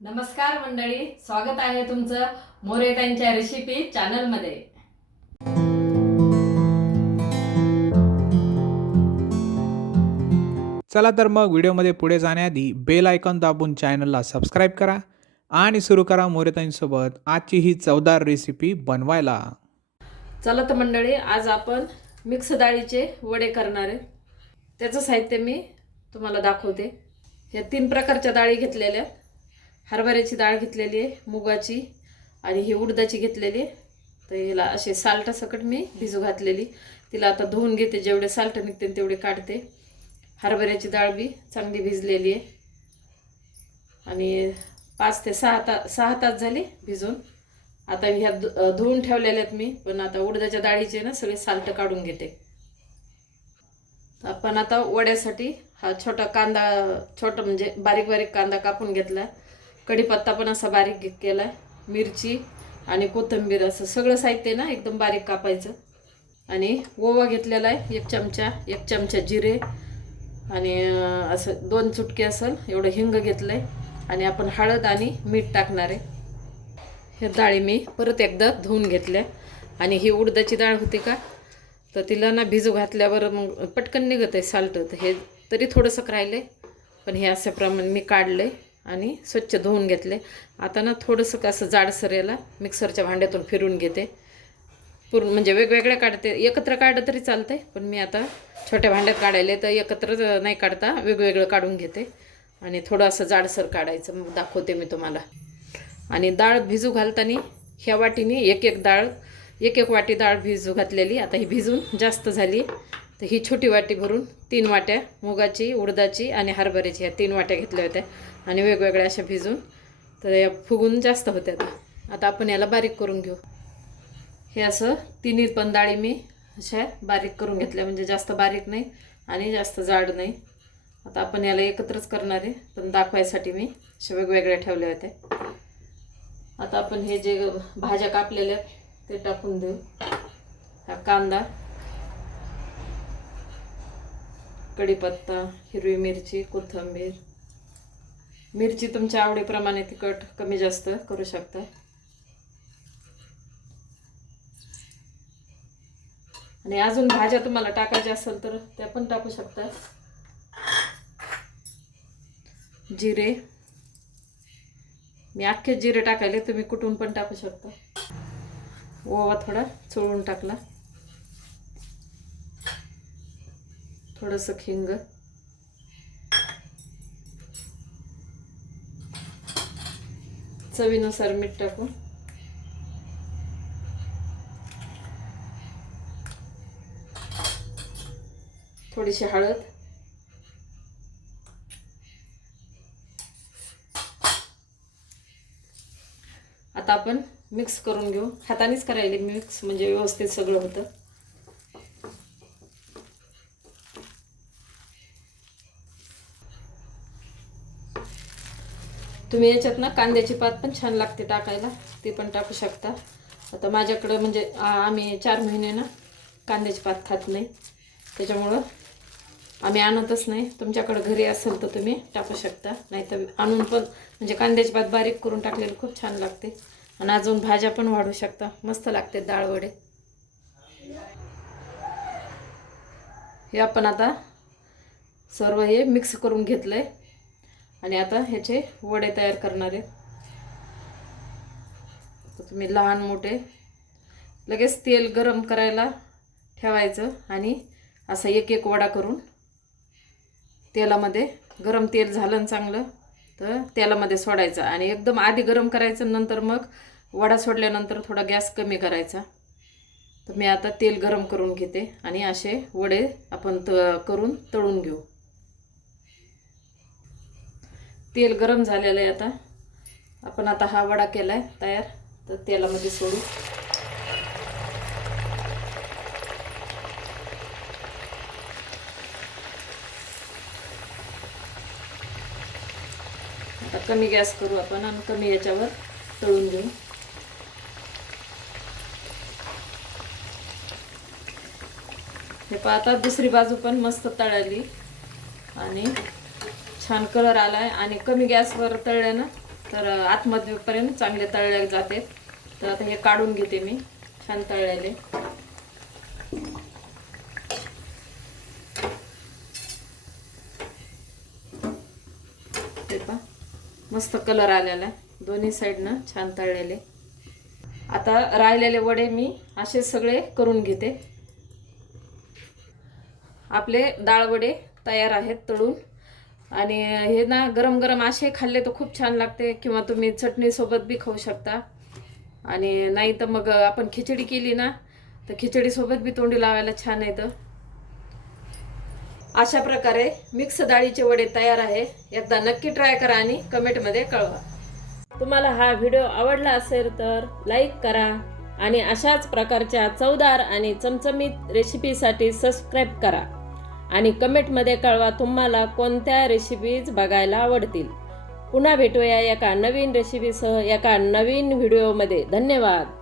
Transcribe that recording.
नमस्कार मंडळी स्वागत आहे तुमचं मोरेतांच्या रेसिपी चॅनलमध्ये चला तर मग व्हिडिओमध्ये पुढे जाण्याआधी बेल आयकॉन दाबून चॅनलला सबस्क्राईब करा आणि सुरू करा मोरेताईंसोबत आजची ही चवदार रेसिपी बनवायला. चला तर मंडळी आज आपण मिक्स डाळीचे वडे करणार आहे. त्याचं साहित्य मी तुम्हाला दाखवते. ह्या तीन प्रकारच्या डाळी घेतलेल्या. हरभऱ्याची डाळ घेतलेली आहे मुगाची आणि ही उडदाची घेतलेली आहे. तर हिला असे साल्टासकट मी भिजू घातलेली. तिला आता धुवून घेते जेवढे साल्ट निघते तेवढे काढते. हरभऱ्याची डाळ बी चांगली भिजलेली आहे. आणि पाच ते सहा तास सहा तास झाले भिजून. आता ह्या धु- धुवून ठेवलेल्या आहेत मी पण आता उडदाच्या डाळीचे ना सगळे साल्ट काढून घेते. तर आपण आता वड्यासाठी हा छोटा कांदा छोटा म्हणजे बारीक बारीक कांदा कापून घेतला. कढीपत्ता पण असा बारीक केला आहे मिरची आणि कोथिंबीर असं सगळं साहित्य ना एकदम बारीक कापायचं. आणि ओवा घेतलेला आहे एक चमचा एक चमचा जिरे आणि असं दोन चुटके असेल एवढं हिंग घेतलं आहे आणि आपण हळद आणि मीठ टाकणार आहे. हे डाळी मी परत एकदा धुवून घेतल्या. आणि ही उडदाची डाळ होती का तर तिला ना भिजू घातल्यावर मग पटकन निघत आहे साल्ट. तर हे तरी थोडंसं राहिलं आहे पण हे अशाप्रमाणे मी काढलं आहे आणि स्वच्छ धुवून घेतले. आता ना थोडंसं का असं जाडसर याला मिक्सरच्या भांड्यातून फिरून घेते. पूर्ण म्हणजे वेगवेगळ्या काढते. एकत्र काढलं तरी चालते पण मी आता छोट्या भांड्यात काढायले तर एकत्र नाही काढता वेगवेगळं काढून घेते. आणि थोडं असं जाडसर काढायचं मग दाखवते मी तुम्हाला. आणि डाळ भिजू घालताना ह्या वाटीने एक एक डाळ एक एक वाटी डाळ भिजू घातलेली. आता ही भिजून जास्त झाली. तर ही छोटी वाटी भरून तीन वाट्या मुगाची उडदाची आणि हरभऱ्याची ह्या तीन वाट्या घेतल्या होत्या. आणि वेगवेगळ्या अशा भिजून तर या फुगून जास्त होत्या आता आता आपण याला बारीक करून घेऊ. हे असं तिन्ही पण डाळी मी अशा बारीक करून घेतल्या म्हणजे जास्त बारीक नाही आणि जास्त जाड नाही. आता आपण याला एकत्रच करणार आहे पण दाखवायसाठी मी अशा वेगवेगळ्या ठेवल्या होत्या. आता आपण हे जे भाज्या कापलेल्या ते टाकून देऊ. हा कांदा कढीपत्ता हिरवी मिरची कोथिंबीर. मिरची तुमच्या आवडीप्रमाणे तिखट कमी जास्त करू शकता. आणि अजून भाज्या तुम्हाला टाकायच्या असेल तर त्या पण टाकू शकता. जिरे. मी अख्खे जिरे टाकायले तुम्ही कुठून पण टाकू शकता. ओवा थोडा चोळून टाकला. थोडंसं खिंग. चवीनुसार मीठ टाकू थोडीशी हळद. आता आपण मिक्स करून घेऊ. हातानेच करायला मिक्स म्हणजे व्यवस्थित सगळं होतं. तुम्ही याच्यात ना कांद्याची पात पण छान लागते टाकायला ती पण टाकू शकता. आता माझ्याकडं म्हणजे आ- आम्ही चार महिने ना कांद्याची पात खात नाही. त्याच्यामुळं आम्ही आणतच नाही. तुमच्याकडं घरी असेल तर तुम्ही टाकू शकता. नाहीतर आणून पण म्हणजे कांद्याची पात बारीक करून टाकलेली खूप छान लागते. आणि अजून भाज्या पण वाढू शकता. मस्त लागते डाळवडे. हे आपण आता सर्व हे मिक्स करून घेतलं आहे आणि आता ह्याचे वडे तयार करणार आहे. तर तुम्ही लहान मोठे लगेच तेल गरम करायला ठेवायचं आणि असा एक एक वडा करून तेलामध्ये गरम तेल झालं चांगलं तर तेलामध्ये सोडायचं आणि एकदम आधी गरम करायचं नंतर मग वडा सोडल्यानंतर थोडा गॅस कमी करायचा. तर मी आता तेल गरम करून घेते आणि असे वडे आपण त करून तळून घेऊ. तेल गरम झालेलं आहे आता. आपण आता हा वडा केला आहे तयार. तर तेलामध्ये सोडू. आता कमी गॅस करू आपण आणि कमी याच्यावर तळून घेऊ. हे पाहता दुसरी बाजू पण मस्त तळाली. आणि छान कलर आला आहे आणि कमी गॅसवर तळल्यानं तर आतमध्येपर्यंत चांगले तळले जाते. तर आता हे काढून घेते मी छान तळलेले. ते मस्त कलर आलेला आहे. दोन्ही साईडनं छान तळलेले. आता राहिलेले वडे मी असे सगळे करून घेते. आपले डाळ वडे तयार आहेत तळून. आणि हे ना गरम गरम असे खाल्ले तर खूप छान लागते. किंवा तुम्ही चटणीसोबत बी खाऊ शकता. आणि नाही तर मग आपण खिचडी केली ना तर खिचडीसोबत बी तोंडी लावायला छान येतं अशा प्रकारे मिक्स डाळीचे वडे तयार आहे. एकदा नक्की ट्राय करा आणि कमेंटमध्ये कळवा. तुम्हाला हा व्हिडिओ आवडला असेल तर लाईक करा. आणि अशाच प्रकारच्या चवदार आणि चमचमीत रेसिपीसाठी सबस्क्राईब करा. आणि कमेंटमध्ये कळवा तुम्हाला कोणत्या रेसिपीज बघायला आवडतील. पुन्हा भेटूया एका नवीन रेसिपीसह एका नवीन व्हिडिओमध्ये धन्यवाद.